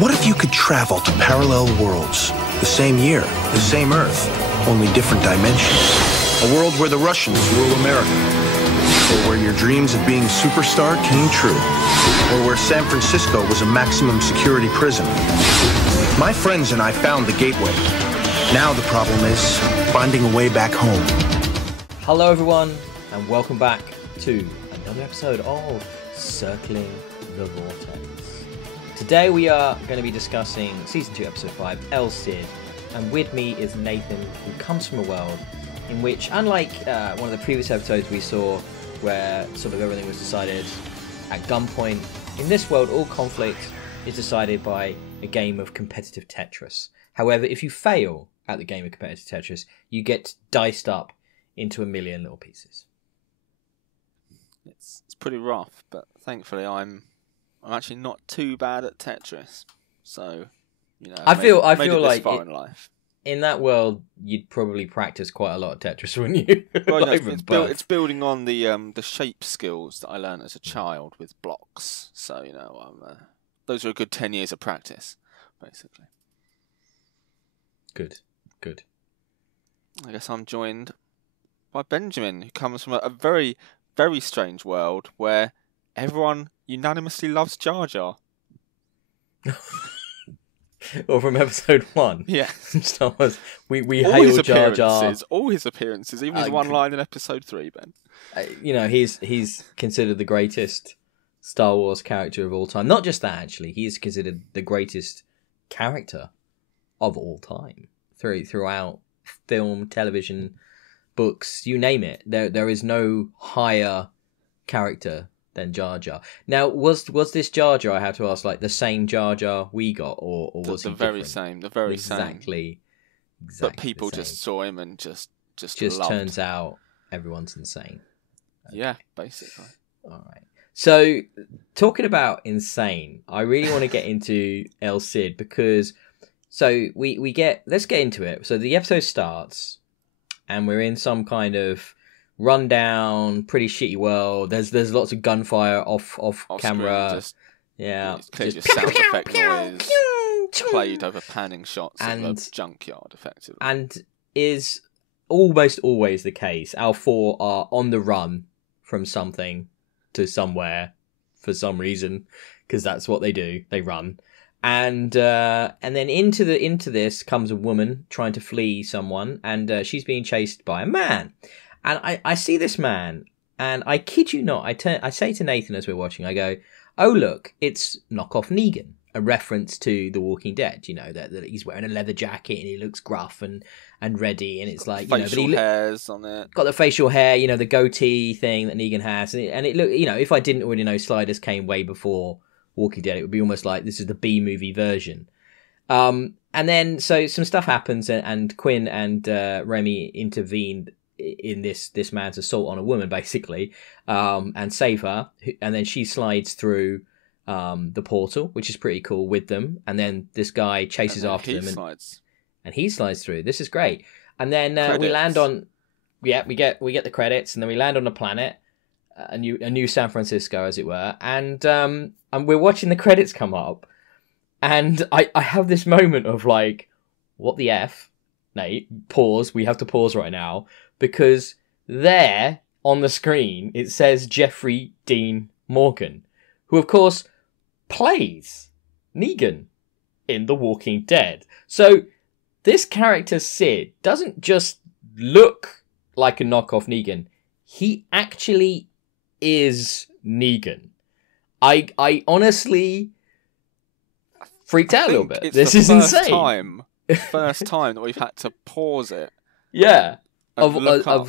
What if you could travel to parallel worlds? The same year, the same Earth, only different dimensions. A world where the Russians rule America. Or where your dreams of being superstar came true. Or where San Francisco was a maximum security prison. My friends and I found the gateway. Now the problem is finding a way back home. Hello everyone, and welcome back to another episode of Circling the Vortex. Today we are going to be discussing Season 2, Episode 5, El Cid, and with me is Nathan, who comes from a world in which, unlike one of the previous episodes we saw, where sort of everything was decided at gunpoint, in this world all conflict is decided by a game of competitive Tetris. However, if you fail at the game of competitive Tetris, you get diced up into a million little pieces. It's pretty rough, but thankfully I'm actually not too bad at Tetris. So, you know, I feel like far in life. In that world, you'd probably practice quite a lot of Tetris, wouldn't you? Well, it's building on the shape skills that I learned as a child with blocks. So, you know, those are a good 10 years of practice, basically. Good. I guess I'm joined by Benjamin, who comes from a very, very strange world where everyone unanimously loves Jar Jar. Or from episode 1. Yeah. Star Wars. We hail Jar Jar. All his appearances, even his one line in episode 3, Ben. You know, he's considered the greatest Star Wars character of all time. Not just that, actually. He is considered the greatest character of all time. Throughout film, television, books, you name it. There is no higher character than Jar Jar. Now, was this Jar Jar, I have to ask, like the same Jar Jar we got, or was he very different? same? The very exactly. But people just saw him and just loved. Turns out everyone's insane. Okay. Yeah, basically. All right. So, talking about insane, I really want to get into El Cid because let's get into it. So the episode starts, and we're in some kind of rundown, pretty shitty world. There's lots of gunfire off camera. It's clearly just sound effect noise played over panning shots of a junkyard, effectively. And is almost always the case. Our four are on the run from something to somewhere for some reason, because that's what they do. They run. And then into this comes a woman trying to flee someone, and she's being chased by a man. And I see this man, and I kid you not, I say to Nathan as we're watching, I go, "Oh look, it's knockoff Negan," a reference to The Walking Dead. You know that he's wearing a leather jacket and he looks gruff and ready, and it's like, you know, facial hairs on it. Got the facial hair, you know, the goatee thing that Negan has, and it look, you know, if I didn't already know Sliders came way before Walking Dead, it would be almost like this is the B movie version. And then so some stuff happens, and Quinn and Remy intervene in this man's assault on a woman, basically, and save her, and then she slides through the portal, which is pretty cool, with them, and then this guy chases after them, and he slides through. This is great. And then we land on we get the credits, and then we land on a planet, a new San Francisco, as it were, and we're watching the credits come up, and I have this moment of like, what the F, Nate? Pause. We have to pause right now, because there on the screen it says Jeffrey Dean Morgan, who of course plays Negan in The Walking Dead. So this character Cid doesn't just look like a knockoff Negan. He actually is Negan. I honestly freaked out a little bit. This is insane. First time that we've had to pause it. Yeah. And look up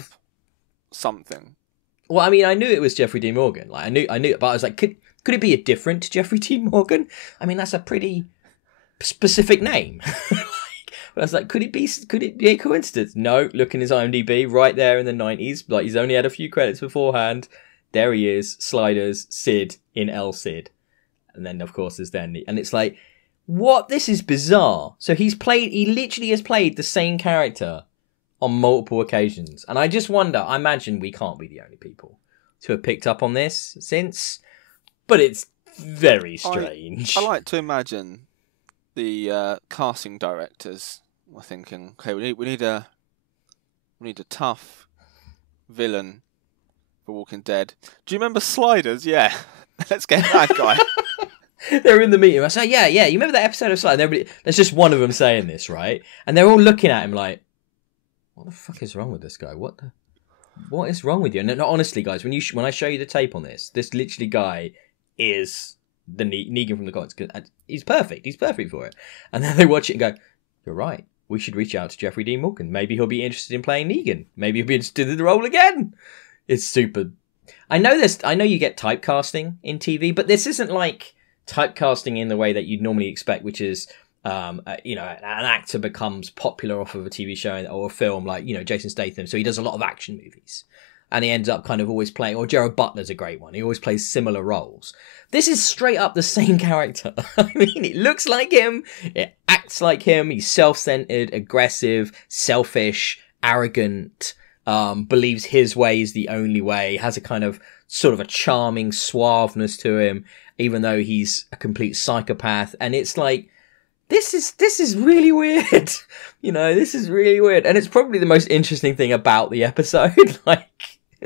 something. Well, I mean, I knew it was Jeffrey Dean Morgan. Like I knew, but I was like, could it be a different Jeffrey Dean Morgan? I mean, that's a pretty specific name. But I was like, could it be a coincidence? No, look in his IMDb, right there in the 90s. Like, he's only had a few credits beforehand. There he is, Sliders, Cid in El Cid. And then, of course, there's then... And it's like, what? This is bizarre. So he literally has played the same character on multiple occasions. And I just wonder, I imagine we can't be the only people to have picked up on this since, but it's very strange. I like to imagine the casting directors were thinking, okay, we need a tough villain for Walking Dead. Do you remember Sliders? Yeah, let's get that guy. They're in the meeting. I say, yeah. You remember that episode of Sliders? There's just one of them saying this, right? And they're all looking at him like, what the fuck is wrong with this guy? What is wrong with you? And no, honestly, guys, when I show you the tape on this literally guy is the Negan from the comics. He's perfect. He's perfect for it. And then they watch it and go, you're right. We should reach out to Jeffrey Dean Morgan. Maybe he'll be interested in playing Negan. Maybe he'll be interested in the role again. It's super. I know you get typecasting in TV, but this isn't like typecasting in the way that you'd normally expect, which is, an actor becomes popular off of a TV show or a film, like, Jason Statham. So he does a lot of action movies. And he ends up kind of always playing, or Gerard Butler's a great one. He always plays similar roles. This is straight up the same character. I mean, it looks like him. It acts like him. He's self-centered, aggressive, selfish, arrogant, believes his way is the only way, has a kind of sort of a charming suaveness to him, even though he's a complete psychopath. And it's like, this is really weird. This is really weird. And it's probably the most interesting thing about the episode.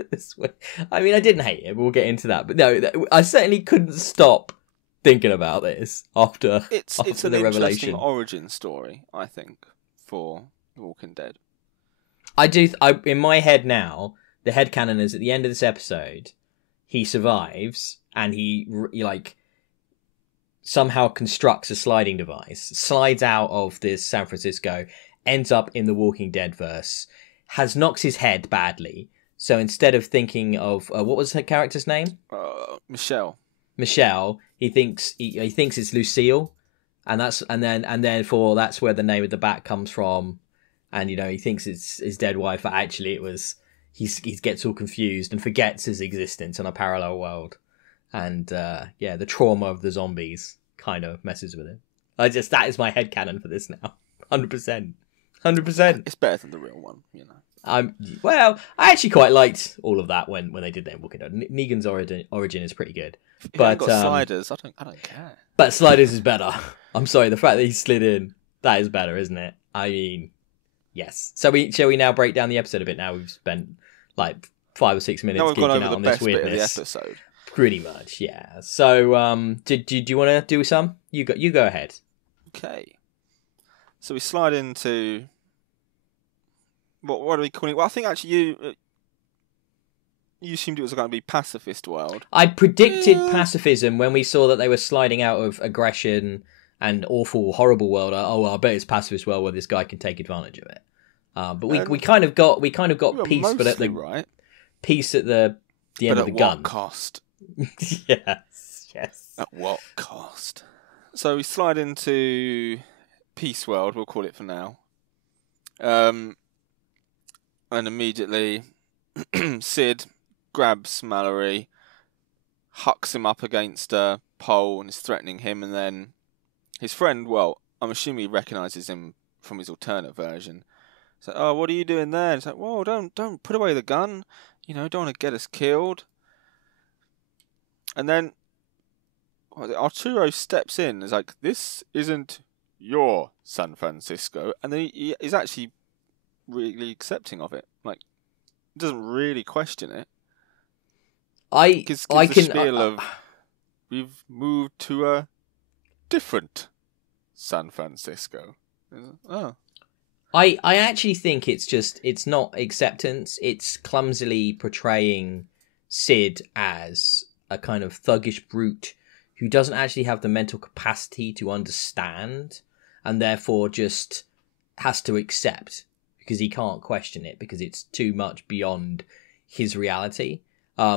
This way. I mean, I didn't hate it. We'll get into that. But no, I certainly couldn't stop thinking about this after it's the an revelation. Interesting origin story, I think, for The Walking Dead. In my head now, the headcanon is at the end of this episode, he survives and he somehow constructs a sliding device, slides out of this San Francisco, ends up in the Walking Dead verse, knocks his head badly. So instead of thinking of what was her character's name? Michelle. He thinks it's Lucille, and that's where the name of the bat comes from, and he thinks it's his dead wife, but actually it was he gets all confused and forgets his existence in a parallel world, and the trauma of the zombies kind of messes with him. That is my headcanon for this now, 100%. It's better than the real one, I actually quite liked all of that when they did that in Walking Dead. Negan's origin is pretty good, but got Sliders, I don't care. But Sliders is better. I'm sorry, the fact that he slid in, that is better, isn't it? I mean, yes. So shall we now break down the episode a bit? Now we've spent like 5 or 6 minutes geeking out on this weirdness. Bit of the episode. Pretty much, yeah. So, do you want to do some? You go ahead. Okay. So we slide into. What are we calling it? Well, I think actually you assumed it was going to be pacifist world. I predicted pacifism when we saw that they were sliding out of aggression and awful, horrible world. I bet it's pacifist world where this guy can take advantage of it. But we kind of got peace, but at the peace at the end of the gun. At what cost? Yes. At what cost? So we slide into peace world. We'll call it for now. And immediately, Sid grabs Mallory, hucks him up against a pole and is threatening him, and then his friend, well, I'm assuming he recognises him from his alternate version. He's like, oh, what are you doing there? And it's like, whoa, don't put away the gun. Don't want to get us killed. And then Arturo steps in and is like, this isn't your San Francisco. And then he's actually really accepting of it. Doesn't really question it. Gives the spiel of we've moved to a different San Francisco. Oh. I actually think it's not acceptance. It's clumsily portraying Sid as a kind of thuggish brute who doesn't actually have the mental capacity to understand, and therefore just has to accept because he can't question it because it's too much beyond his reality.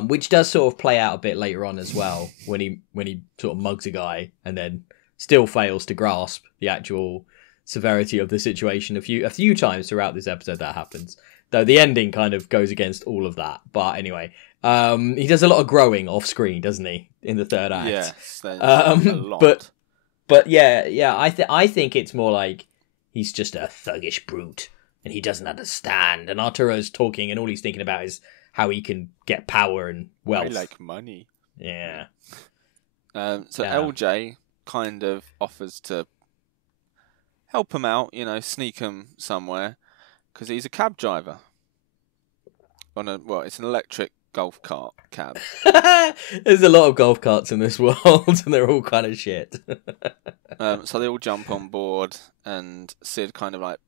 Which does sort of play out a bit later on as well when he sort of mugs a guy and then still fails to grasp the actual severity of the situation. A few times throughout this episode that happens, though the ending kind of goes against all of that. But anyway, he does a lot of growing off screen, doesn't he, in the third act? Yes, a lot. But yeah, I think it's more like he's just a thuggish brute and he doesn't understand. And Arturo's talking, and all he's thinking about is how he can get power and wealth. I like money. Yeah. LJ kind of offers to help him out, sneak him somewhere, because he's a cab driver. It's an electric golf cart cab. There's a lot of golf carts in this world, and they're all kind of shit. So they all jump on board, and Sid kind of like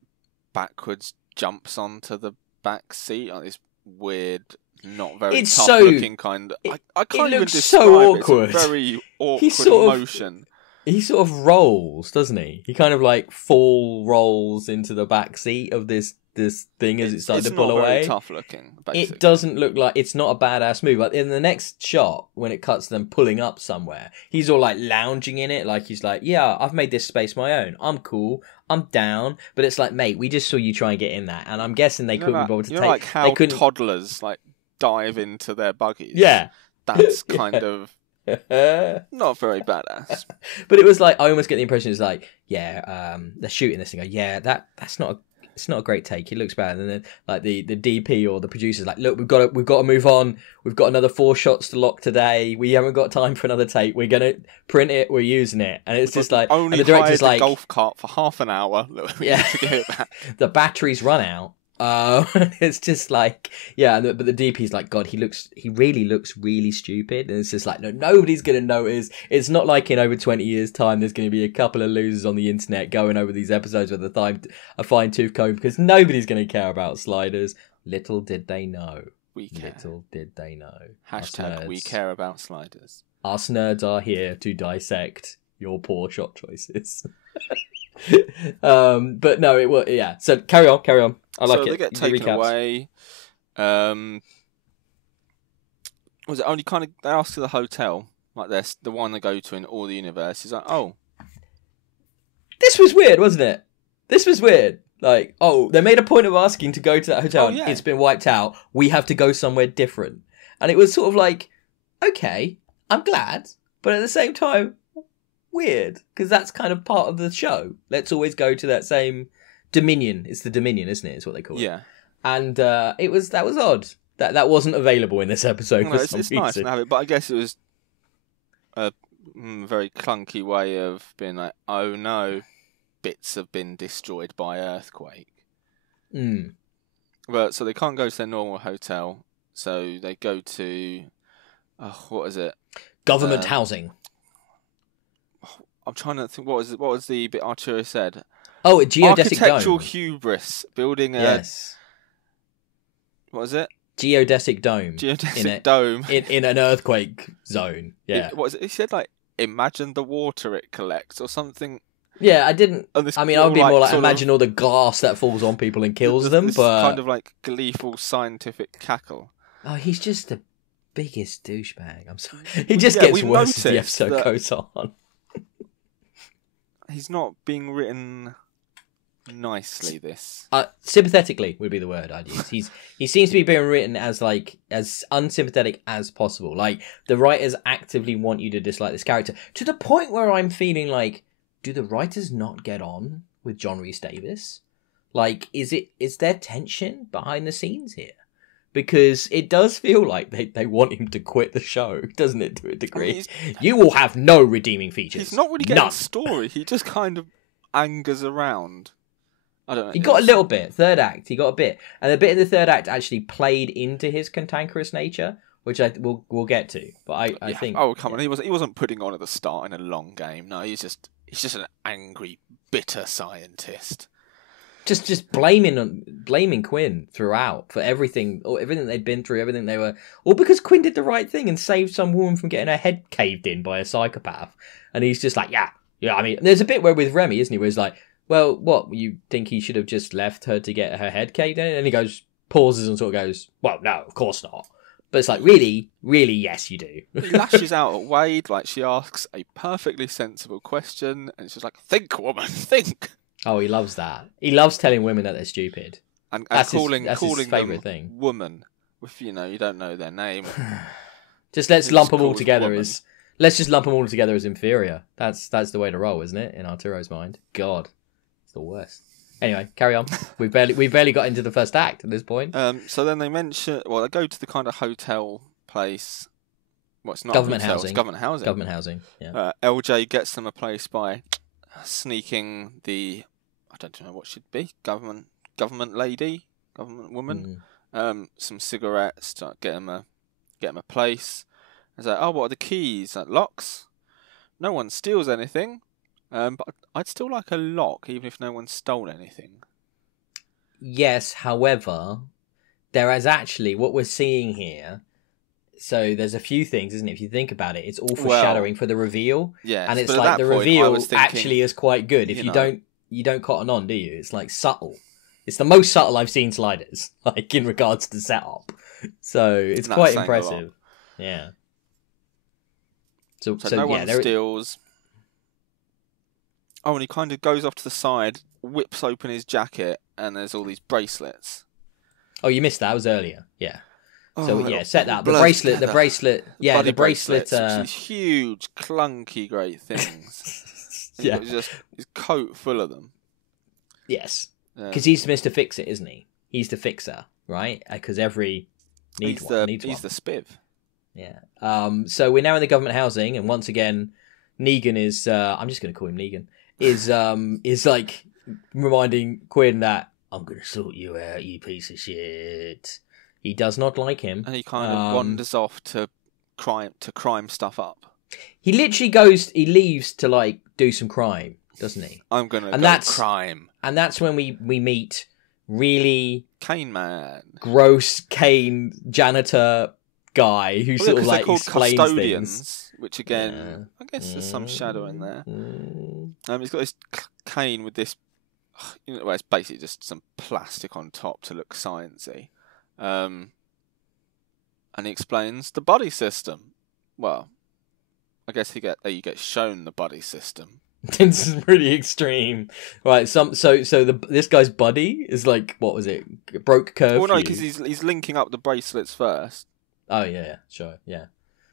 backwards jumps onto the back seat, like this weird, not very tough looking kind of. I can't even describe so it. awkward. It's a very awkward motion. He sort of rolls, doesn't he? He kind of like rolls into the back seat of this thing as it started to pull away. It's not very tough looking, basically. It doesn't look like, it's not a badass move. But in the next shot, when it cuts to them pulling up somewhere, he's all like lounging in it, like he's like, yeah, I've made this space my own. I'm cool. I'm down. But it's like, mate, we just saw you try and get in that, and I'm guessing they couldn't be bothered to take. Like how toddlers like dive into their buggies. Yeah, that's kind of. Not very badass. But it was like, I almost get the impression it's like, yeah, they're shooting this thing. Yeah, it's not a great take. It looks bad. And then like the DP or the producer's like, look, we've got to move on. We've got another 4 shots to lock today. We haven't got time for another take. We're gonna print it. We're using it. And it's just like, only and the director's like, golf cart for half an hour. Yeah, the batteries run out. It's just like, yeah, but the DP's like, God, he really looks really stupid, and it's just like, no, nobody's gonna notice. It's not like in over 20 years' time there's gonna be a couple of losers on the internet going over these episodes with a fine-tooth comb, because nobody's gonna care about sliders. Little did they know. We care. Little did they know. # we care about sliders. Us nerds are here to dissect your poor shot choices. But no, it was, yeah. So carry on. I like it. So they get taken away. Was it only kind of they asked to the hotel, like the one they go to in all the universe? He's like, oh, this was weird, wasn't it? This was weird. Like, oh, they made a point of asking to go to that hotel. Yeah. It's been wiped out. We have to go somewhere different, and it was sort of like, okay, I'm glad, but at the same time, weird, because that's kind of part of the show. Let's always go to that same Dominion. It's the Dominion, isn't it? Is what they call it. Yeah. And that was odd. That wasn't available in this episode. It's nice to have it, but I guess it was a very clunky way of being like, oh no, bits have been destroyed by earthquake. But so they can't go to their normal hotel, so they go to what is it? Government housing. I'm trying to think. What was the bit Arturo said? Oh, a geodesic architectural dome. hubris, building a. Yes. What was it? Geodesic dome. Dome in an earthquake zone. Yeah. What was it? He said like, imagine the water it collects or something. Yeah, I didn't. I mean, I would be more like, imagine all the glass that falls on people and kills them. This but kind of like gleeful scientific cackle. Oh, he's just the biggest douchebag. I'm sorry. He just gets worse as the episode goes on. He's not being written nicely. This sympathetically would be the word I'd use. He seems to be being written as unsympathetic as possible. Like the writers actively want you to dislike this character to the point where I'm feeling like, do the writers not get on with John Rhys Davies? Like, is there tension behind the scenes here? Because it does feel like they want him to quit the show, doesn't it, to a degree? You will have no redeeming features. He's not really getting a story. He just kind of angers around. I don't know. He got a little bit. Third act, he got a bit. And the bit in the third act actually played into his cantankerous nature, which we'll get to. But I think... Oh, come on. He wasn't putting on at the start in a long game. No, he's just an angry, bitter scientist. Just blaming Quinn throughout for everything they'd been through, everything they were, all because Quinn did the right thing and saved some woman from getting her head caved in by a psychopath. And he's just like, yeah. I mean, there's a bit where with Remy, isn't he, where he's like, well, what, you think he should have just left her to get her head caved in? And he pauses and sort of goes, well, no, of course not. But it's like, really, really, yes, you do. He lashes out at Wade, like she asks a perfectly sensible question, and it's just like, think, woman, think. Oh, he loves that. He loves telling women that they're stupid. And that's calling his favourite them thing. Woman, if you don't know their name. Let's lump them all together as inferior. That's the way to roll, isn't it? In Arturo's mind. God, it's the worst. Anyway, carry on. We've barely got into the first act at this point. So then they mention, they go to the kind of hotel place. Well, it's not government hotel, housing. It's government housing. Government housing. Yeah. LJ gets them a place by sneaking the I don't know what she'd be, government lady, government woman. Some cigarettes to get him a place. It's like, oh, what are the keys? Like, locks? No one steals anything. But I'd still like a lock, even if no one stole anything. Yes, however, there is actually what we're seeing here. So there's a few things, isn't it? If you think about it, it's all foreshadowing for the reveal. Yes, and it's like the reveal actually is quite good. If you don't cotton on, do you? It's like subtle. It's the most subtle I've seen Sliders, like in regards to setup. So it's quite impressive. Yeah. So no one steals. Oh, and he kind of goes off to the side, whips open his jacket, and there's all these bracelets. Oh, you missed that. That was earlier. Yeah. So set that. The bracelet. Yeah, the bracelet. These huge, clunky, great things. Yeah. Just his coat full of them. Yes. Because he's Mr. Fix-It, isn't he? He's the fixer, right? Because needs one. He's the spiv. Yeah. So we're now in the government housing, and once again, Negan is. I'm just going to call him Negan. Is like reminding Quinn that I'm going to sort you out, you piece of shit. He does not like him, and he kind of wanders off to crime stuff up. He literally goes. He leaves to like do some crime, doesn't he? I'm going to go crime, and that's when we meet really Kane man, gross Kane janitor guy who sort of like explains custodians, things. Which again, I guess there's some shadow in there. He's got this cane with this, well, it's basically just some plastic on top to look sciencey. And he explains the body system. Well, I guess you get shown the body system. It's pretty extreme, right? This guy's buddy is like, what was it? Broke curfew. Well, no, because he's linking up the bracelets first. Oh yeah, sure, yeah.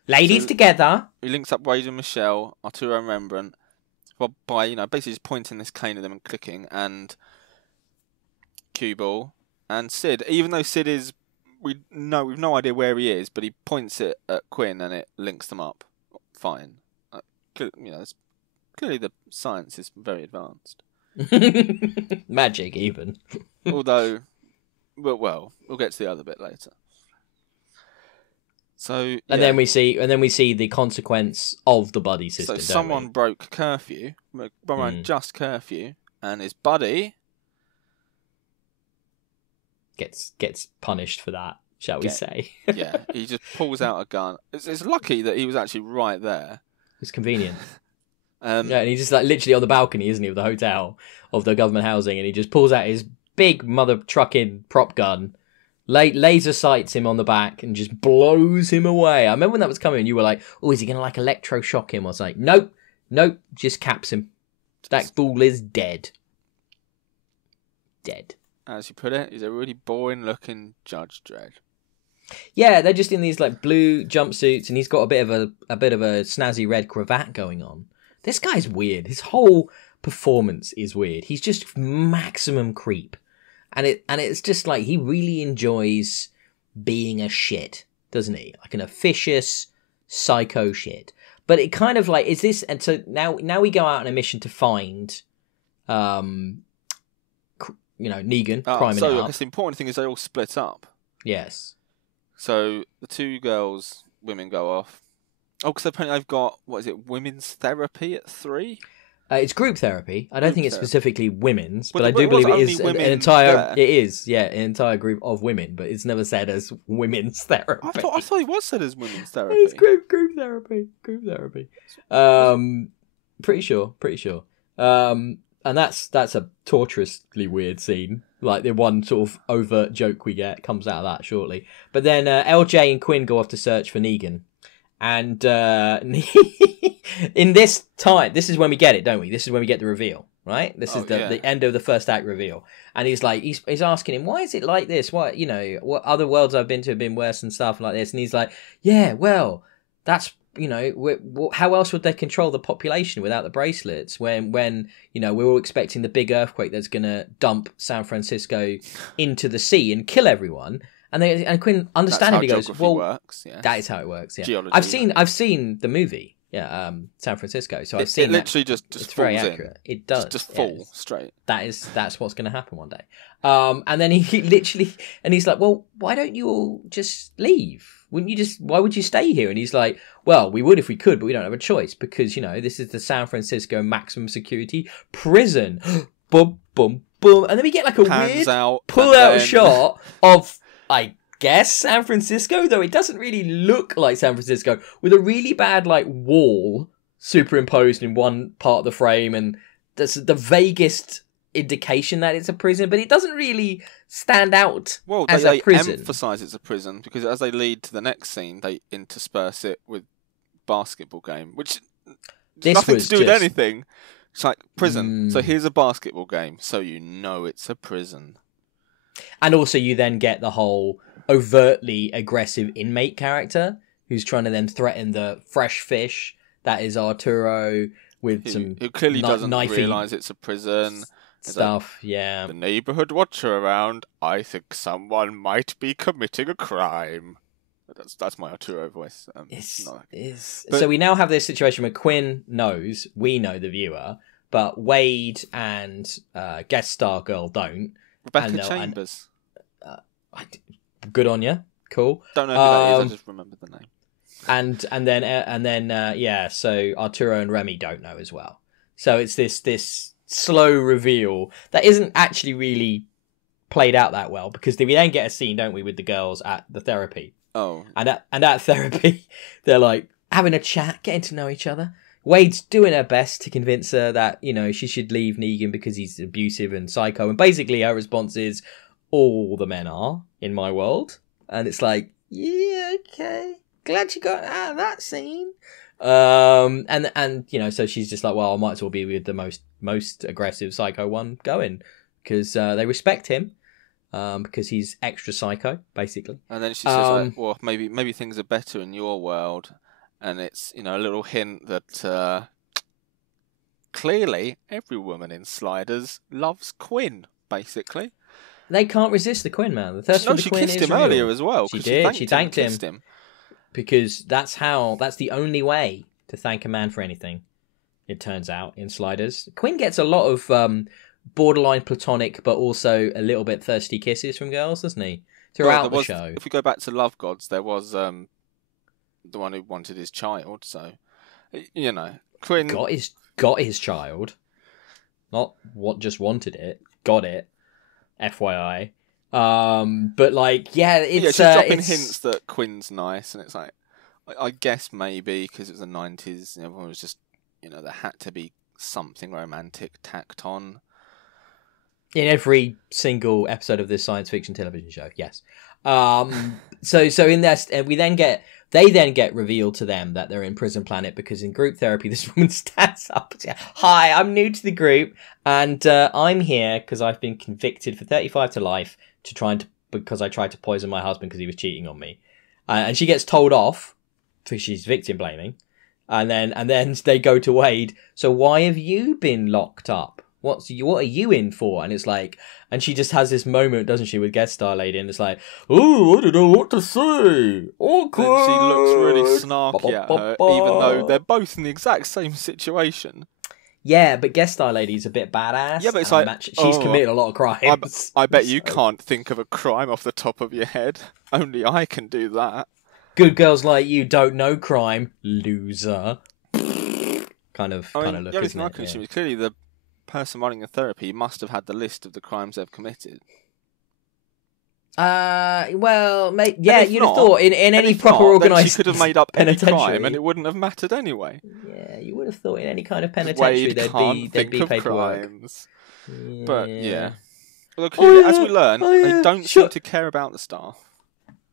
Ladies together. He links up Wade and Michelle, Arturo and Rembrandt, by basically just pointing this cane at them and clicking, and cue ball and Sid. Even though Sid is, we've no idea where he is, but he points it at Quinn and it links them up. Fine, clearly the science is very advanced. Magic, even. Although, we'll get to the other bit later. So, yeah. and then we see the consequence of the buddy system. So someone broke curfew, just curfew, and his buddy gets punished for that, shall we say? Yeah, he just pulls out a gun. It's lucky that he was actually right there. It's convenient. And he's just like literally on the balcony, isn't he, of the hotel, of the government housing, and he just pulls out his big mother trucking prop gun. Laser sights him on the back and just blows him away. I remember when that was coming, you were like, "Oh, is he going to like electroshock him?" I was like, "Nope, just caps him. That fool is dead. Dead." As you put it, he's a really boring-looking Judge Dredd. Yeah, they're just in these like blue jumpsuits, and he's got a bit of a snazzy red cravat going on. This guy's weird. His whole performance is weird. He's just maximum creep. And it's just like he really enjoys being a shit, doesn't he? Like an officious psycho shit. But it kind of like is this, and so now we go out on a mission to find, Negan priming it up. So I guess the important thing is they all split up. Yes. So the two women go off. Oh, because apparently they've got women's therapy at 3. It's group therapy. I don't think it's specifically women's, but I do believe it is an entire. It is, yeah, an entire group of women, but it's never said as women's therapy. I thought it was said as women's therapy. It's group therapy. Group therapy. Pretty sure. And that's a torturously weird scene. Like the one sort of overt joke we get comes out of that shortly. But then LJ and Quinn go off to search for Negan. And in this time, this is when we get it, don't we? This is when we get the reveal, right? This is the end of the first act reveal. And he's like, he's asking him, why is it like this? What other worlds I've been to have been worse and stuff like this? And he's like, yeah, well, that's, how else would they control the population without the bracelets when we're all expecting the big earthquake that's going to dump San Francisco into the sea and kill everyone? And Quinn understandably goes, "Well, works, yes. That is how it works." Yeah, Geology, I've seen the movie. San Francisco. So It I've seen literally that. just It's very falls accurate. in. It does Just fall straight. That's what's going to happen one day. And then he literally, and he's like, well, why don't you all just leave? Why would you stay here? And he's like, well, we would if we could, but we don't have a choice because, this is the San Francisco maximum security prison. Boom, boom, boom. And then we get like a weird pull-out shot of, I guess, San Francisco, though it doesn't really look like San Francisco, with a really bad, like, wall superimposed in one part of the frame, and that's the vaguest indication that it's a prison, but it doesn't really stand out as a prison. They emphasise it's a prison because as they lead to the next scene, they intersperse it with basketball game, which nothing to do with anything. It's like prison. So here's a basketball game, so it's a prison. And also you then get the whole overtly aggressive inmate character who's trying to then threaten the fresh fish that is Arturo with who clearly doesn't realise it's a prison. Stuff, The neighbourhood watcher around. I think someone might be committing a crime. That's my Arturo voice. So we now have this situation where Quinn knows, we know the viewer, but Wade and guest star girl don't. Rebecca Chambers. Good on you. Cool. Don't know who that is. I just remembered the name. And then so Arturo and Remy don't know as well. So it's this slow reveal that isn't actually really played out that well because we then get a scene, don't we, with the girls at the therapy. Oh. And at therapy, they're like having a chat, getting to know each other. Wade's doing her best to convince her that, she should leave Negan because he's abusive and psycho. And basically her response is, all the men are in my world. And it's like, yeah, okay. Glad you got out of that scene. So she's just like, well, I might as well be with the most aggressive psycho one going because they respect him because he's extra psycho, basically. And then she says, well, maybe things are better in your world. And it's, a little hint that clearly every woman in Sliders loves Quinn, basically. They can't resist the Quinn, man. The thirst for the Quinn is she kissed him real. Earlier as well. She did. She thanked him. Kissed him. Because that's the only way to thank a man for anything, it turns out, in Sliders. Quinn gets a lot of borderline platonic, but also a little bit thirsty kisses from girls, doesn't he? Throughout the show. If we go back to Love Gods, there was the one who wanted his child, so, Quinn... Got his child. Not just wanted it. Got it. FYI. But it's... she's dropping hints that Quinn's nice, and it's like, I guess maybe, because it was the 90s, everyone was just, there had to be something romantic tacked on. In every single episode of this science fiction television show, yes. So in this, they then get revealed to them that they're in Prison Planet because in group therapy, this woman stands up and says, hi, I'm new to the group, and I'm here because I've been convicted for 35 to life because I tried to poison my husband because he was cheating on me. And she gets told off because she's victim blaming. And then they go to Wade. So why have you been locked up? What are you in for? And it's like, and she just has this moment, doesn't she, with guest star lady, and it's like, oh, I don't know what to say. Awkward. And she looks really snarky at her, even though they're both in the exact same situation. Yeah, but guest star lady's a bit badass. Yeah, but it's like, she's committed a lot of crimes. I bet you can't think of a crime off the top of your head. Only I can do that. Good girls like you don't know crime, loser. kind of look, isn't it? Yeah. Clearly the person running the therapy must have had the list of the crimes they've committed. You'd have thought in any proper organised, she could have made up any crime and it wouldn't have mattered anyway. Yeah, you would have thought in any kind of penitentiary there'd be paperwork. Crimes. Yeah. But yeah, well, clearly, as we learn, they don't seem to care about the staff.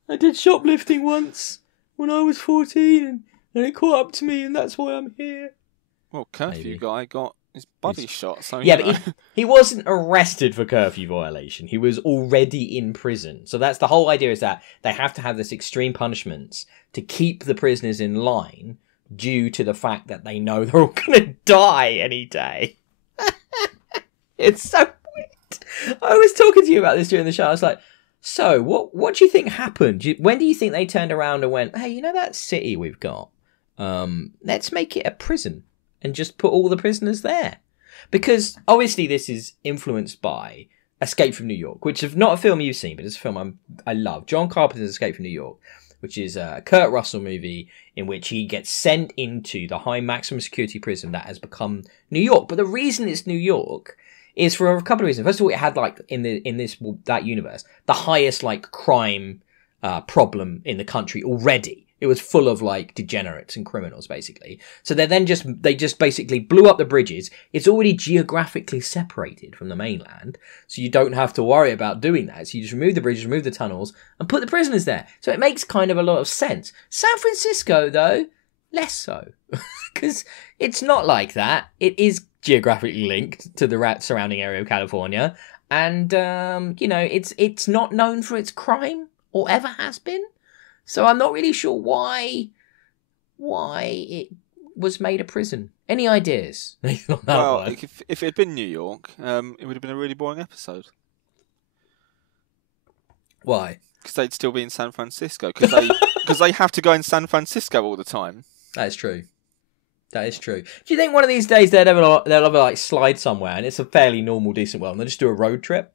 I did shoplifting once when I was 14, and it caught up to me, and that's why I'm here. Well, curfew guy got his body shot. So but he wasn't arrested for curfew violation. He was already in prison. So that's the whole idea, is that they have to have this extreme punishments to keep the prisoners in line due to the fact that they know they're all going to die any day. It's so weird. I was talking to you about this during the show. I was like, so what do you think happened? When do you think they turned around and went, hey, that city we've got? let's make it a prison and just put all the prisoners there. Because obviously this is influenced by Escape from New York, which is not a film you've seen, but it's a film I love. John Carpenter's Escape from New York, which is a Kurt Russell movie in which he gets sent into the high maximum security prison that has become New York. But the reason it's New York is for a couple of reasons. First of all, it had like in that universe the highest like crime problem in the country already. It was full of like degenerates and criminals, basically. So they just basically blew up the bridges. It's already geographically separated from the mainland, so you don't have to worry about doing that. So you just remove the bridges, remove the tunnels, and put the prisoners there. So it makes kind of a lot of sense. San Francisco, though, less so, because it's not like that. It is geographically linked to the surrounding area of California, and it's not known for its crime or ever has been. So I'm not really sure why it was made a prison. Any ideas? Well, if it had been New York, it would have been a really boring episode. Why? Because they'd still be in San Francisco. Because they have to go in San Francisco all the time. That is true. That is true. Do you think one of these days they'll ever like slide somewhere and it's a fairly normal, decent world, and they'll just do a road trip,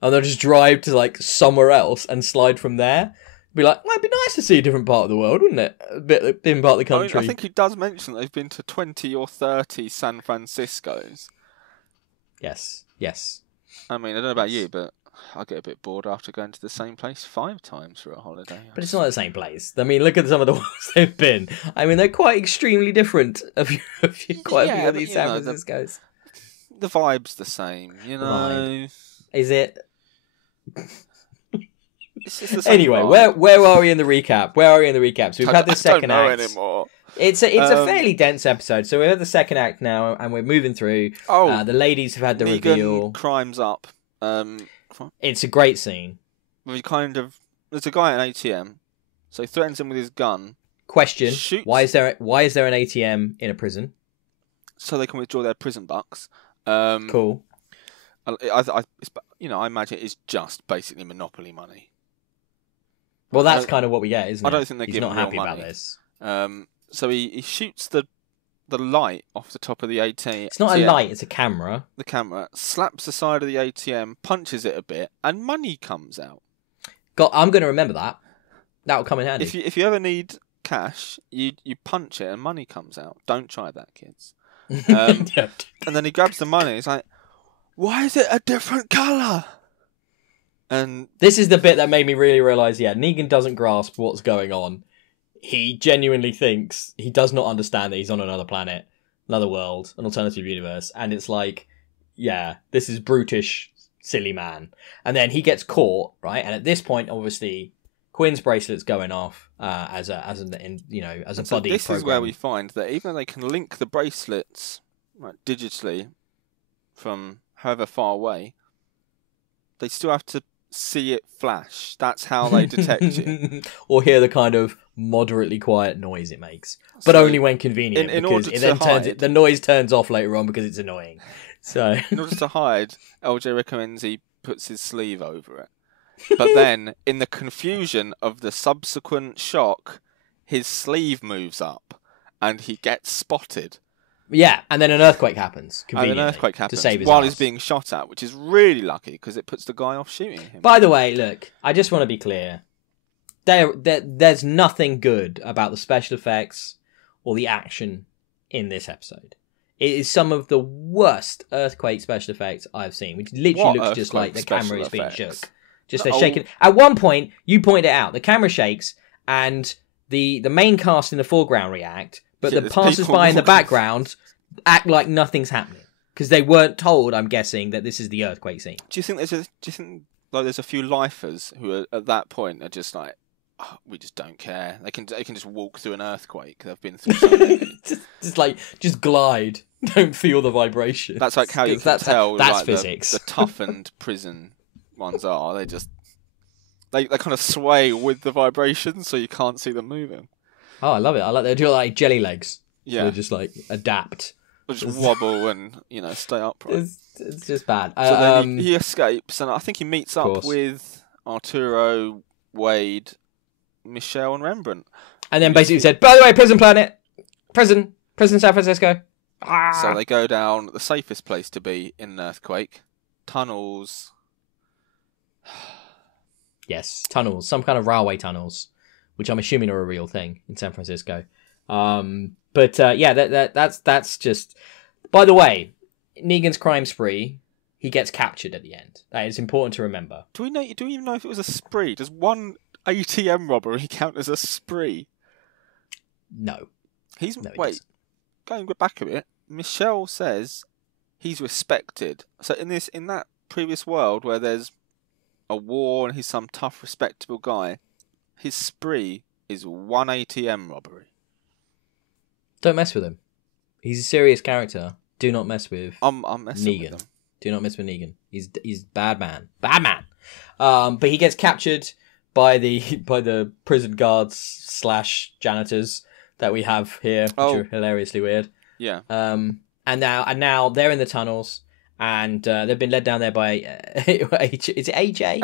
and they'll just drive to like somewhere else and slide from there? Be like, well, it'd be nice to see a different part of the world, wouldn't it? A different part of the country. I think he does mention that they've been to 20 or 30 San Franciscos. Yes. I mean, I don't know about you, but I get a bit bored after going to the same place 5 times for a holiday. But it's not the same place. I mean, look at some of the ones they've been. I mean, they're quite extremely different. Quite a few of these San Franciscos. The vibe's the same, you know. Is it? Anyway, where are we in the recap? So we've had the second act. Anymore. It's a fairly dense episode. So we've had the second act now, and we're moving through. The ladies have had the Negan reveal. Crimes up. It's a great scene. There's a guy at an ATM, so he threatens him with his gun. Question: Why is there an ATM in a prison? So they can withdraw their prison bucks. Cool. I imagine it's just basically Monopoly money. Well, that's kind of what we get, isn't it? I don't think He's not happy about this. So he shoots the light off the top of the ATM. It's not a light, it's a camera. The camera slaps the side of the ATM, punches it a bit, and money comes out. I'm going to remember that. That'll come in handy. If you ever need cash, you punch it and money comes out. Don't try that, kids. And then he grabs the money. He's like, "Why is it a different colour?" And this is the bit that made me really realise, Negan doesn't grasp what's going on. He genuinely thinks he does not understand that he's on another planet, another world, an alternative universe, and it's like, this is brutish, silly man. And then he gets caught, right? And at this point, obviously, Quinn's bracelet's going off as a buddy. This program. Is where we find that even though they can link the bracelets digitally from however far away, they still have to see it flash. That's how they detect you. Or hear the kind of moderately quiet noise it makes, but only when convenient. Because it then the noise turns off later on because it's annoying. So in order to hide, LJ recommends he puts his sleeve over it. But then, in the confusion of the subsequent shock, his sleeve moves up and he gets spotted. Yeah, and then an earthquake happens. To save his while he's being shot at, which is really lucky because it puts the guy off shooting him. By the way, look, I just want to be clear. There's nothing good about the special effects or the action in this episode. It is some of the worst earthquake special effects I've seen, which literally looks just like the camera is being shook. Just they're shaking. At one point, you pointed it out, the camera shakes and the main cast in the foreground react, but the passers-by in the background act like nothing's happening because they weren't told, I'm guessing, that this is the earthquake scene. Do you think there's a few lifers who are, at that point are just like, oh, we just don't care. They can just walk through an earthquake. They've been through so many. just glide. Don't feel the vibration. That's like how you can tell. That's physics. The toughened prison ones are. They kind of sway with the vibration, so you can't see them moving. Oh, I love it. I like they do like jelly legs. Yeah, so they just like adapt. Or just wobble and stay upright. It's just bad. So then he escapes, and I think he meets up with Arturo, Wade, Michelle, and Rembrandt. And then basically said, "By the way, Prison Planet, Prison San Francisco. So they go down the safest place to be in an earthquake. Tunnels. Yes, tunnels, some kind of railway tunnels, which I'm assuming are a real thing in San Francisco. That's just. By the way, Negan's crime spree, he gets captured at the end. That is important to remember. Do we even know if it was a spree? Does one ATM robbery count as a spree? No. Wait, going back a bit, Michelle says he's respected. So in that previous world where there's a war and he's some tough, respectable guy, his spree is one ATM robbery. Don't mess with him. He's a serious character. Do not mess with I'm messing Negan. with him. Do not mess with Negan. He's bad man. Bad man. But he gets captured by the prison guards / janitors that we have here, which are hilariously weird. Yeah. And now they're in the tunnels, and they've been led down there by is it AJ?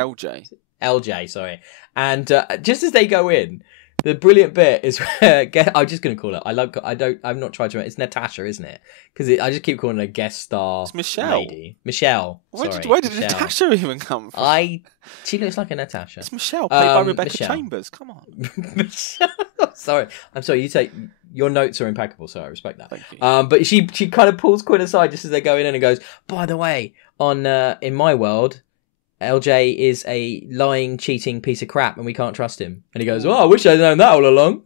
LJ, sorry. And just as they go in, the brilliant bit is where I'm just going to call it. I've not tried to. It's Natasha, isn't it? Because I just keep calling her a guest star. It's Michelle. Lady. Michelle. Where did Michelle. Natasha even come from? She looks like a Natasha. It's Michelle, played by Rebecca Michelle. Chambers. Come on. Michelle. Sorry, I'm sorry. You take your notes are impeccable, so I respect that. Thank you. But she kind of pulls Quinn aside just as they're going in and goes, by the way, in my world, LJ is a lying, cheating piece of crap, and we can't trust him. And he goes, "Oh, I wish I'd known that all along."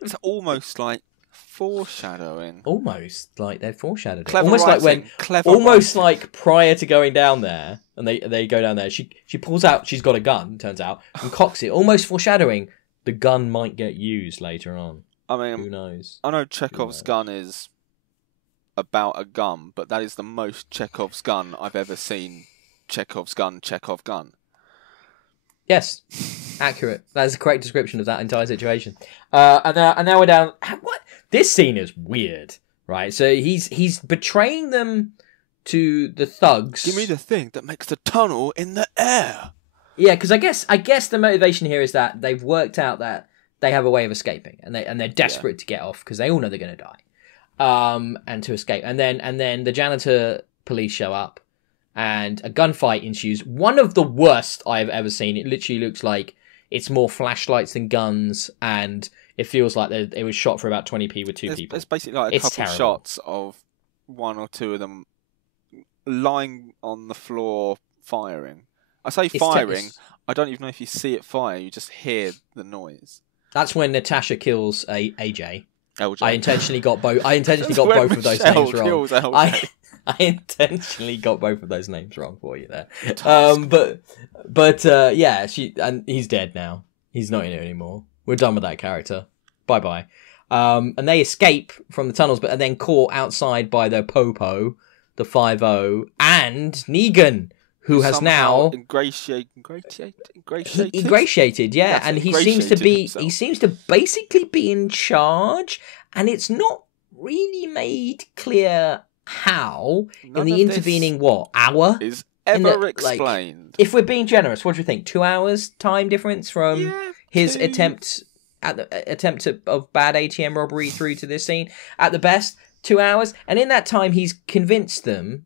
It's almost like foreshadowing. Almost like they're foreshadowed. Clever almost writing, like prior to going down there, and they go down there. She pulls out. She's got a gun. Turns out, and cocks it, almost foreshadowing the gun might get used later on. I mean, who knows? I know Chekhov's gun is about a gun, but that is the most Chekhov's gun I've ever seen. Chekhov's gun, Chekhov gun. Yes, accurate. That is a correct description of that entire situation. And now we're down. What? This scene is weird, right? So he's betraying them to the thugs. Give me the thing that makes the tunnel in the air. Yeah, because I guess the motivation here is that they've worked out that they have a way of escaping, and they're desperate to get off because they all know they're going to die, and to escape. And then the janitor police show up. And a gunfight ensues. One of the worst I've ever seen. It literally looks like it's more flashlights than guns, and it feels like it was shot for about 20p with two people. It's basically like a couple shots of one or two of them lying on the floor firing. I say firing. I don't even know if you see it fire. You just hear the noise. That's when Natasha kills AJ. LJ. I intentionally got both of those names wrong. I intentionally got both of those names wrong for you there. Yeah, he's dead now. He's not in it anymore. We're done with that character. Bye. And they escape from the tunnels, but are then caught outside by the Popo, the 5-0, and Negan, who has now ingratiated. Yeah, That's and he seems to basically be in charge, and it's not really made clear how in the intervening hour is ever explained. If we're being generous, what do you think? 2 hours time difference from his attempt of bad ATM robbery through to this scene? At the best, 2 hours. And in that time, he's convinced them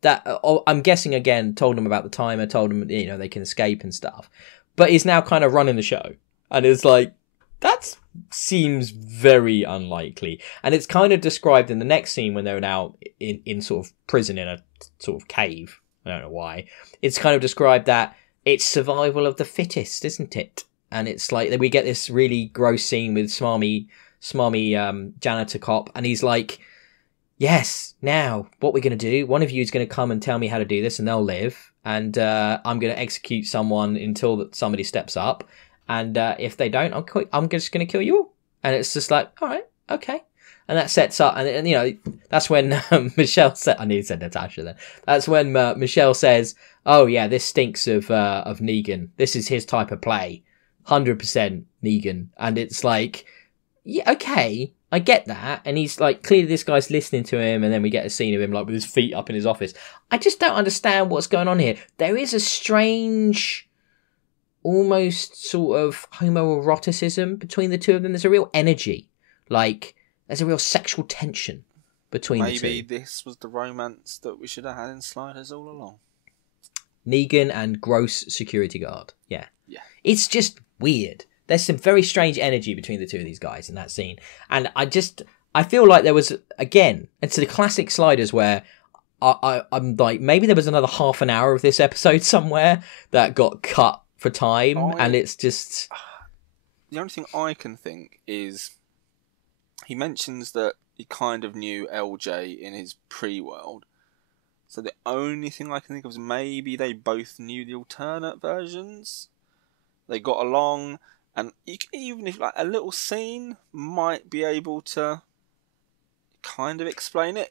that I'm guessing again, told them about the timer, told them they can escape and stuff. But he's now kind of running the show, and it's like that seems very unlikely. And it's kind of described in the next scene when they're now in sort of prison in a sort of cave. I don't know why. It's kind of described that it's survival of the fittest, isn't it? And it's like we get this really gross scene with smarmy janitor cop, and he's like, yes, now what we're going to do, one of you is going to come and tell me how to do this, and they'll live, and I'm going to execute someone until somebody steps up. And if they don't, I'm just going to kill you all. And it's just like, all right, okay. And that sets up, and that's when Michelle said, I nearly said Natasha then. That's when Michelle says, oh yeah, this stinks of Negan. This is his type of play. 100% Negan. And it's like, yeah, okay, I get that. And he's like, clearly this guy's listening to him, and then we get a scene of him like with his feet up in his office. I just don't understand what's going on here. There is a strange, almost sort of homoeroticism between the two of them. There's a real energy. Like, There's a real sexual tension between the two. Maybe this was the romance that we should have had in Sliders all along. Negan and gross security guard. Yeah. Yeah. It's just weird. There's some very strange energy between the two of these guys in that scene. And I feel like there was, again, it's the classic Sliders where I'm like, maybe there was another half an hour of this episode somewhere that got cut for time. And it's just... The only thing I can think is he mentions that he kind of knew LJ in his pre-world. So the only thing I can think of is maybe they both knew the alternate versions. They got along, and even if like a little scene might be able to kind of explain it,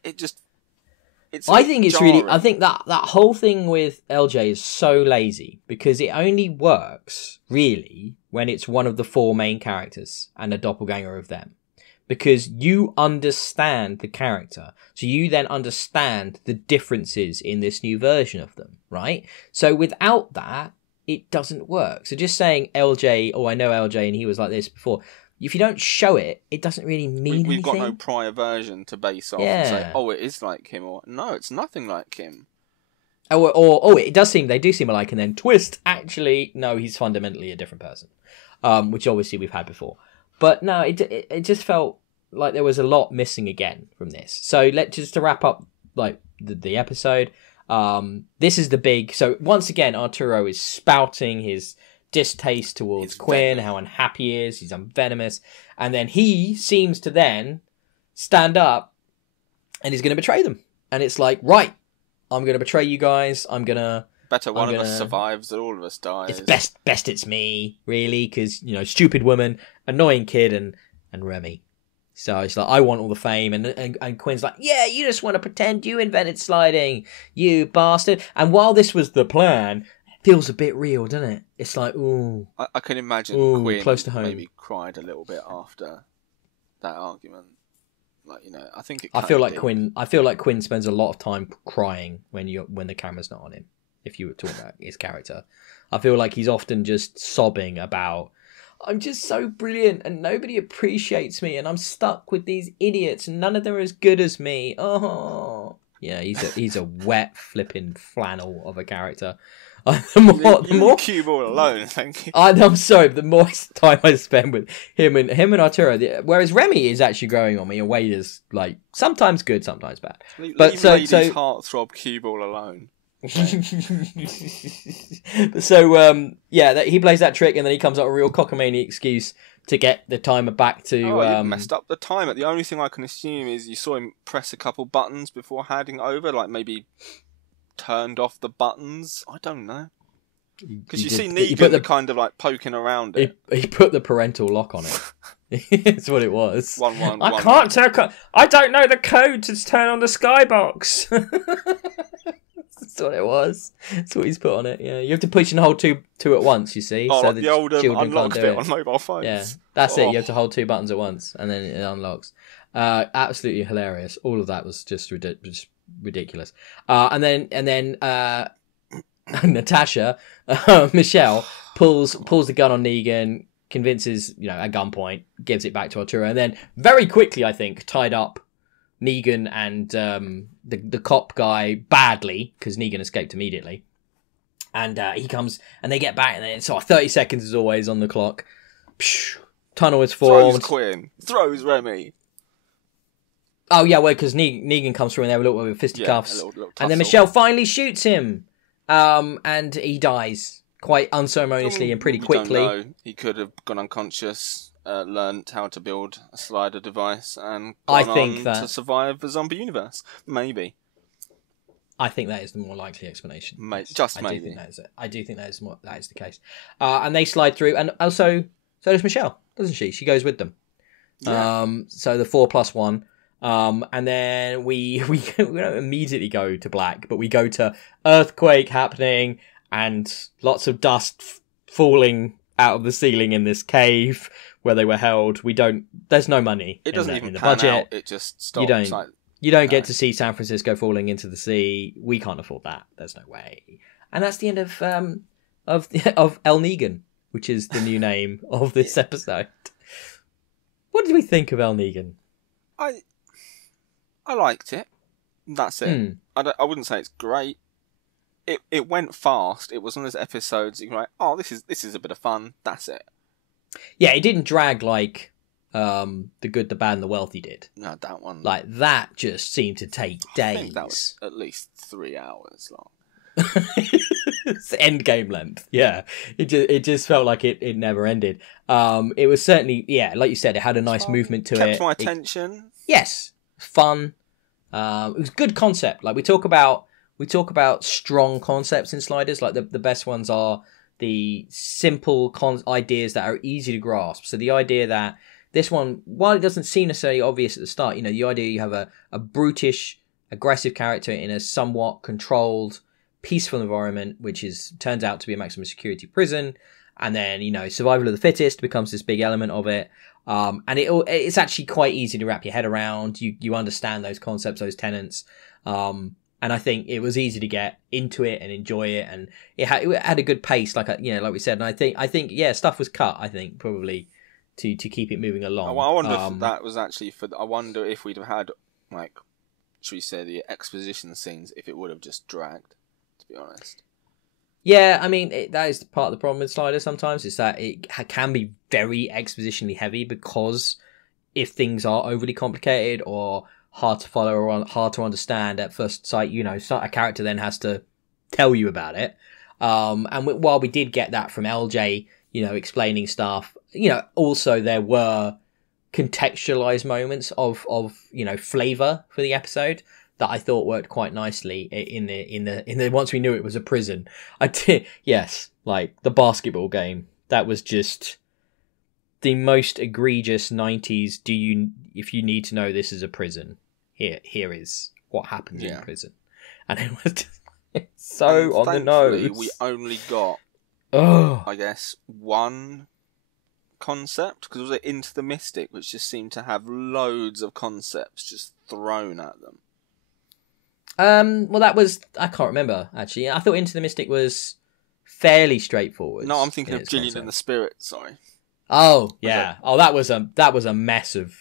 I think it's jarring. really. I think that whole thing with LJ is so lazy because it only works really when it's one of the four main characters and a doppelganger of them. Because you understand the character. So you then understand the differences in this new version of them, right? So without that, it doesn't work. So just saying LJ, I know LJ and he was like this before. If you don't show it, it doesn't really mean We've got anything. no prior version to base off and say, it is like him, or no, it's nothing like him. It does seem, they do seem alike, and then twist, actually, no, he's fundamentally a different person. Which obviously we've had before. But no, it just felt like there was a lot missing again from this. So just to wrap up like the episode, this is the big... So once again, Arturo is spouting his distaste towards Quinn, how unhappy he is, he's unvenomous. And then he seems to then stand up and he's going to betray them. And it's like, right, I'm going to betray you guys. Better one of us survives than all of us dies. It's best it's me, really, because, stupid woman, annoying kid, and Remy. So it's like, I want all the fame, and Quinn's like, yeah, you just want to pretend you invented sliding, you bastard. And while this was the plan, it feels a bit real, doesn't it? It's like, ooh. I can imagine Quinn close to home. Maybe cried a little bit after that argument. Like, I think it. I feel like Quinn spends a lot of time crying when the camera's not on him. If you were talking about his character, I feel like he's often just sobbing about, I'm just so brilliant and nobody appreciates me and I'm stuck with these idiots and none of them are as good as me. Oh, yeah, he's a wet flipping flannel of a character. The more cue ball alone, thank you. I'm sorry, but the more time I spend with him and Arturo, whereas Remy is actually growing on me, and Wade is like sometimes good, sometimes bad. Leave Lady's heartthrob cue ball alone. Okay. So he plays that trick and then he comes up with a real cockamamie excuse to get the timer back to you messed up the timer. The only thing I can assume is you saw him press a couple buttons before handing over, like maybe turned off the buttons. I don't know, because you see Negan kind of like poking around it. He put the parental lock on it. That's what it was. 1-1-1. I can't tell. I don't know the code to turn on the skybox. That's what it was. That's what he's put on it. Yeah, you have to push and hold two at once. You see, so like the old unlock bit on mobile phones. Yeah, that's it. You have to hold two buttons at once, and then it unlocks. Absolutely hilarious. All of that was just ridiculous. And then Natasha, Michelle pulls the gun on Negan, convinces at gunpoint, gives it back to Arturo, and then very quickly, I think, tied up Negan and the cop guy badly because Negan escaped immediately, and he comes and they get back, and then 30 seconds is always on the clock. Tunnel is formed. Throws Quinn, throws Remy. Oh yeah, well, because Negan comes through and they have a little bit of fisticuffs, and then Michelle finally shoots him, and he dies quite unceremoniously and pretty quickly. Don't know. He could have gone unconscious. Learned how to build a slider device and to survive the zombie universe. Maybe. I think that is the more likely explanation. Maybe. I do think that is the case. And they slide through, and also so does Michelle, doesn't she? She goes with them. Yeah. So the 4+1. And then we don't immediately go to black, but we go to earthquake happening and lots of dust falling out of the ceiling in this cave where they were held. There's no money. It doesn't even in the pan budget. Out. It just stops. You don't get to see San Francisco falling into the sea. We can't afford that. There's no way. And that's the end of El Negan, which is the new name of this episode. What did we think of El Negan? I liked it. That's it. I wouldn't say it's great. It went fast. It was one of those episodes you're like, oh, this is a bit of fun. That's it. Yeah, it didn't drag like The Good, the Bad, and the Wealthy did. No, that one. Like, that just seemed to take days. I think that was at least 3 hours long. It's end game length. Yeah, it just felt like it never ended. It was certainly, yeah, like you said, it had a nice movement to it. Kept my attention. Yes, fun. It was a good concept. Like we talk about strong concepts in Sliders. Like the best ones are the simple ideas that are easy to grasp. So the idea that this one, while it doesn't seem necessarily obvious at the start, you know, the idea you have a brutish, aggressive character in a somewhat controlled, peaceful environment, which turns out to be a maximum security prison, and then, you know, survival of the fittest becomes this big element of it. And it's actually quite easy to wrap your head around. You understand those concepts, those tenets. And I think it was easy to get into it and enjoy it, and it had a good pace, like we said. And I think yeah, stuff was cut. I think probably to keep it moving along. I wonder if that was actually I wonder if we'd have had, like, should we say, the exposition scenes, if it would have just dragged. To be honest. Yeah, I mean, that is part of the problem with Sliders sometimes, is that it can be very expositionally heavy, because if things are overly complicated or hard to follow or hard to understand at first sight, you know, a character then has to tell you about it. And while we did get that from LJ, you know, explaining stuff, you know, also there were contextualized moments of you know, flavor for the episode that I thought worked quite nicely in the once we knew it was a prison. Yes, like the basketball game. That was just the most egregious 90s. If you need to know this is a prison, here is what happens in prison. And it was just so on the nose. We only got, I guess, one concept, because it was Into the Mystic, which just seemed to have loads of concepts just thrown at them. Well, that was, I can't remember actually. I thought Into the Mystic was fairly straightforward. No, I'm thinking of Gillian and the Spirit. Sorry. Oh yeah. Oh, that was a mess of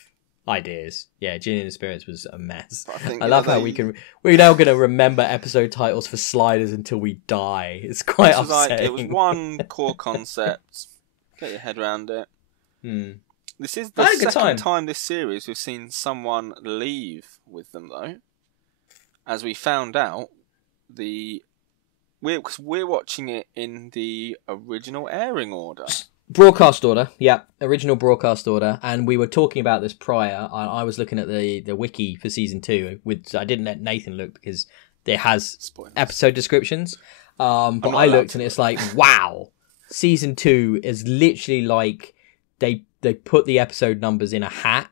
ideas. Yeah, Gillian and the Spirits was a mess. I love how we're now going to remember episode titles for Sliders until we die. It's quite upsetting. It was one core concept. Get your head around it. This is the second time this series we've seen someone leave with them, though. As we found out, we're watching it in the original airing order. Broadcast order, yeah, original broadcast order. And we were talking about this prior. I was looking at the wiki for season 2, which I didn't let Nathan look because it has spoilers. Episode descriptions. But I looked and it's like, wow, season 2 is literally like they put the episode numbers in a hat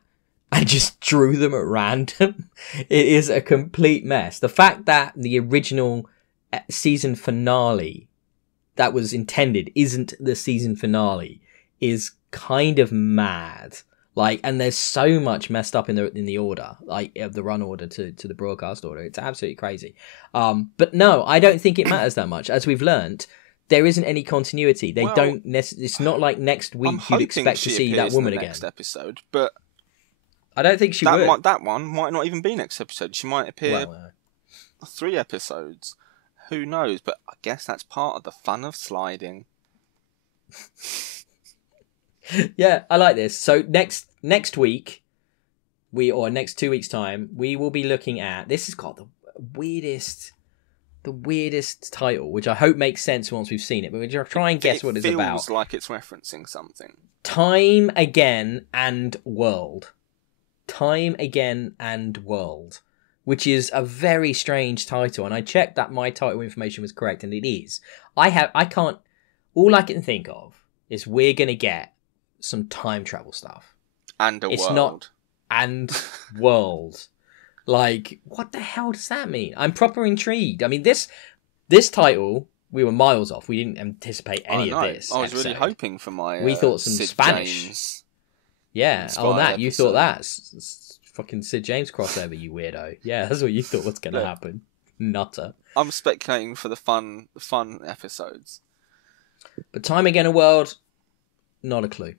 and just drew them at random. It is a complete mess. The fact that the original season finale that was intended isn't the season finale is kind of mad. Like, and there's so much messed up in the order, like of the run order to the broadcast order. It's absolutely crazy. But no, I don't think it matters that much. As we've learnt, there isn't any continuity. It's not like next week you'd expect to see that woman again. Next episode, but I don't think she would. That one might not even be next episode. She might appear 3 episodes. Who knows? But I guess that's part of the fun of sliding. Yeah, I like this. So next week, next 2 weeks' time, we will be looking at. This has got the weirdest title, which I hope makes sense once we've seen it. But we'll try and guess what it's about. It feels like it's referencing something. Time Again and World. Time Again and World, which is a very strange title, and I checked that my title information was correct, and it is. All I can think of is we're gonna get some time travel stuff. And world. Like, what the hell does that mean? I'm proper intrigued. I mean, this title, we were miles off. We didn't anticipate any of this. I was really hoping for we thought some Sid Spanish. James. Yeah, you thought that. Fucking Sid James crossover, you weirdo. Yeah, that's what you thought was going to happen. Nutter. I'm speculating for the fun episodes. But Time Again a World, not a clue.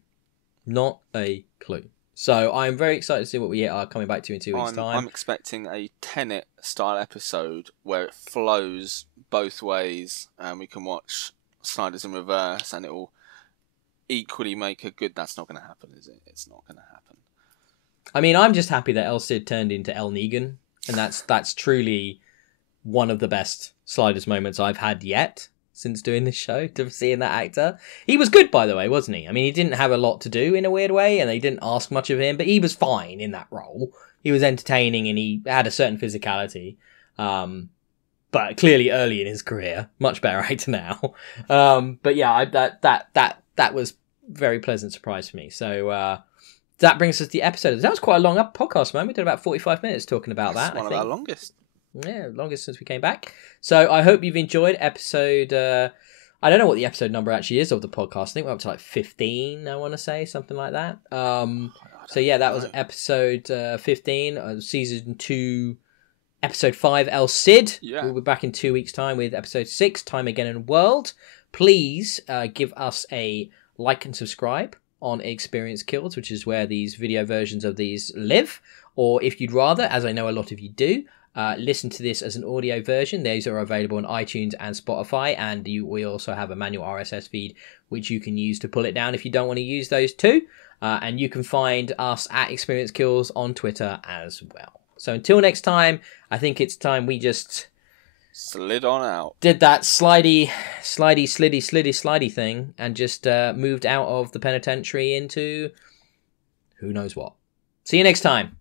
Not a clue. So I'm very excited to see what we are coming back to in 2 weeks' time. I'm expecting a Tenet-style episode where it flows both ways, and we can watch Snyder's in reverse, and it will equally make a good... That's not going to happen, is it? It's not going to happen. I mean, I'm just happy that El Cid turned into El Negan, and that's truly one of the best Sliders moments I've had yet since doing this show, to seeing that actor. He was good, by the way, wasn't he? I mean, he didn't have a lot to do in a weird way, and they didn't ask much of him, but he was fine in that role. He was entertaining, and he had a certain physicality. But clearly early in his career, much better actor now. But yeah, that was a very pleasant surprise for me. So that brings us to the episode. That was quite a long podcast, man. We did about 45 minutes talking about that. One of our longest. Yeah, longest since we came back. So I hope you've enjoyed episode... I don't know what the episode number actually is of the podcast. I think we're up to like 15, I want to say, something like that. So yeah, that was episode 15 of season 2, episode 5, El Cid. Yeah. We'll be back in 2 weeks' time with episode 6, Time Again in the World. Please give us a like and subscribe on Experience Kills, which is where these video versions of these live. Or if you'd rather, as I know a lot of you do, listen to this as an audio version. Those are available on iTunes and Spotify, and we also have a manual RSS feed which you can use to pull it down if you don't want to use those too. And you can find us at Experience Kills on Twitter as well. So until next time, I think it's time we just slid on out. Did that slidey thing and just moved out of the penitentiary into who knows what. See you next time.